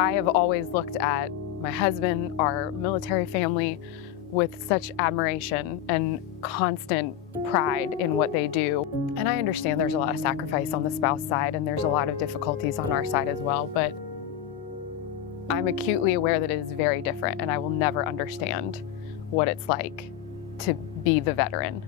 I have always looked at my husband, our military family, with such admiration and constant pride in what they do. And I understand there's a lot of sacrifice on the spouse side and there's a lot of difficulties on our side as well, but I'm acutely aware that it is very different and I will never understand what it's like to be the veteran.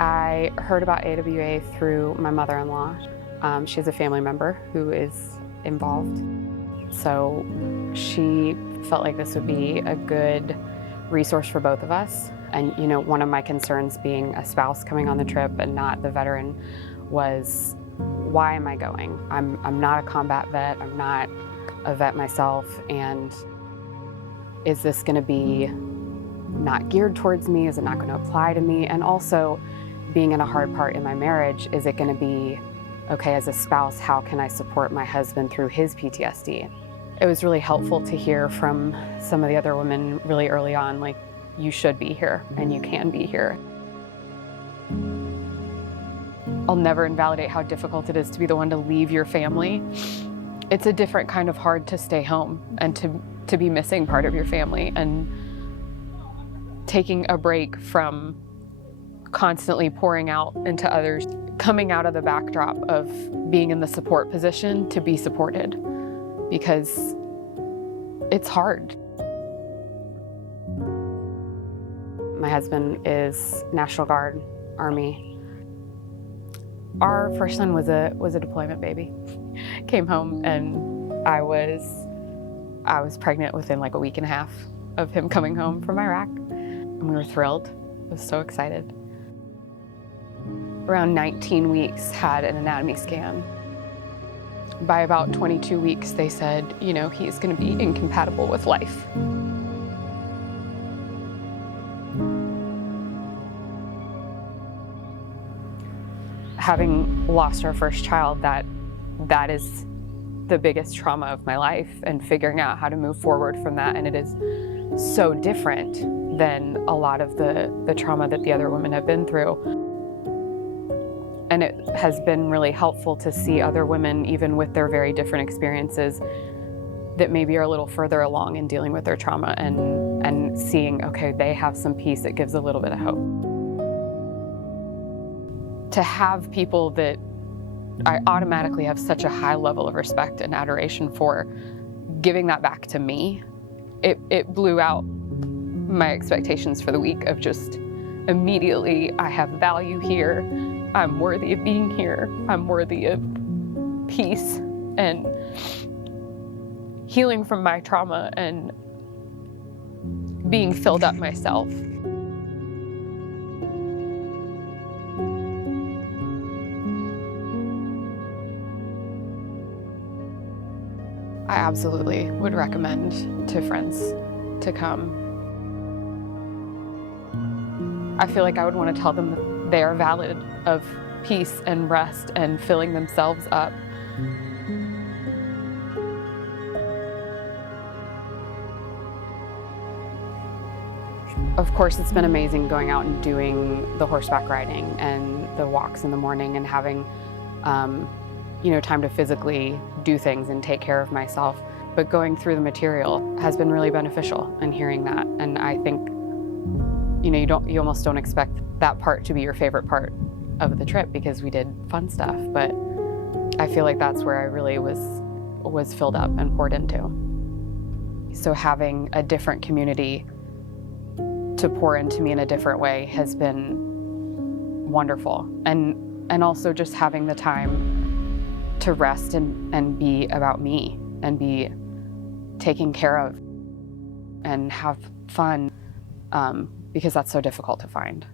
I heard about AWA through my mother-in-law. She has a family member who is involved. So she felt like this would be a good resource for both of us. And you know, one of my concerns being a spouse coming on the trip and not the veteran was, why am I going? I'm not a combat vet, I'm not a vet myself, and is this gonna be not geared towards me? Is it not gonna apply to me? And also, being in a hard part in my marriage, is it gonna be, okay, as a spouse, how can I support my husband through his PTSD? It was really helpful to hear from some of the other women really early on, like, you should be here and you can be here. I'll never invalidate how difficult it is to be the one to leave your family. It's a different kind of hard to stay home and to be missing part of your family, and taking a break from constantly pouring out into others, coming out of the backdrop of being in the support position to be supported, because it's hard. My husband is National Guard, Army. Our first son was a deployment baby. Came home and I was pregnant within like a week and a half of him coming home from Iraq, and we were thrilled. I was so excited. Around 19 weeks, had an anatomy scan. By about 22 weeks, they said, you know, he's going to be incompatible with life. Having lost our first child, that is the biggest trauma of my life, and figuring out how to move forward from that. And it is so different than a lot of the trauma that the other women have been through. And it has been really helpful to see other women, even with their very different experiences, that maybe are a little further along in dealing with their trauma, and seeing, okay, they have some peace that gives a little bit of hope. To have people that I automatically have such a high level of respect and adoration for, giving that back to me, it blew out my expectations for the week of just immediately, I have value here. I'm worthy of being here. I'm worthy of peace and healing from my trauma and being filled up myself. I absolutely would recommend to friends to come. I feel like I would want to tell them that they are valid of peace and rest and filling themselves up. Of course, it's been amazing going out and doing the horseback riding and the walks in the morning, and having time to physically do things and take care of myself. But going through the material has been really beneficial, and hearing that. And I think, you almost don't expect that part to be your favorite part of the trip, because we did fun stuff. But I feel like that's where I really was filled up and poured into. So having a different community to pour into me in a different way has been wonderful. And also just having the time to rest and be about me, and be taken care of and have fun, because that's so difficult to find.